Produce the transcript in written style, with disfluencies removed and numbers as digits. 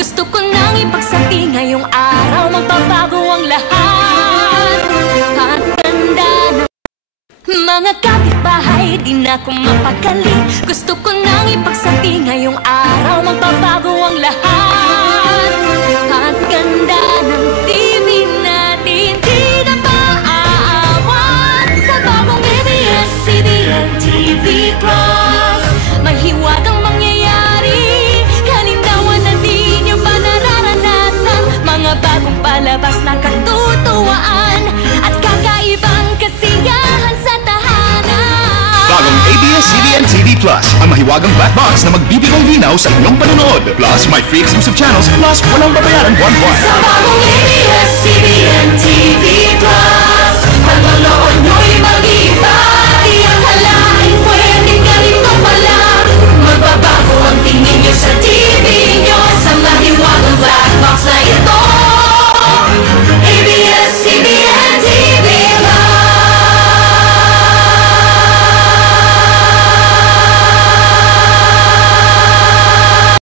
Gusto ko nang ipagsabi ngayong araw, magbabago ang lahat. Ang ganda ng mga kapitbahay, di na ako mapakali. Gusto ko nang ipagsabi ngayong araw, magbabago ang lahat. Ang ganda ng TV natin, di na maaawat. Sa bagong ABS-CBN TV Plus, may hiwagang mangyayari. Kalindawan na di nyo ba nararanasan? Mga bagong palabas na katutuwaan at kakaibang kasiyahan sa tahanan. Bagong ABS-CBN TV Plus, ang mahiwagang black box na magbibigay linaw sa inyong panonood. Plus, may free exclusive channels, plus walang babayaran buwan-buwan. Sa bagong ABS-CBN TV Plus, panonood nyo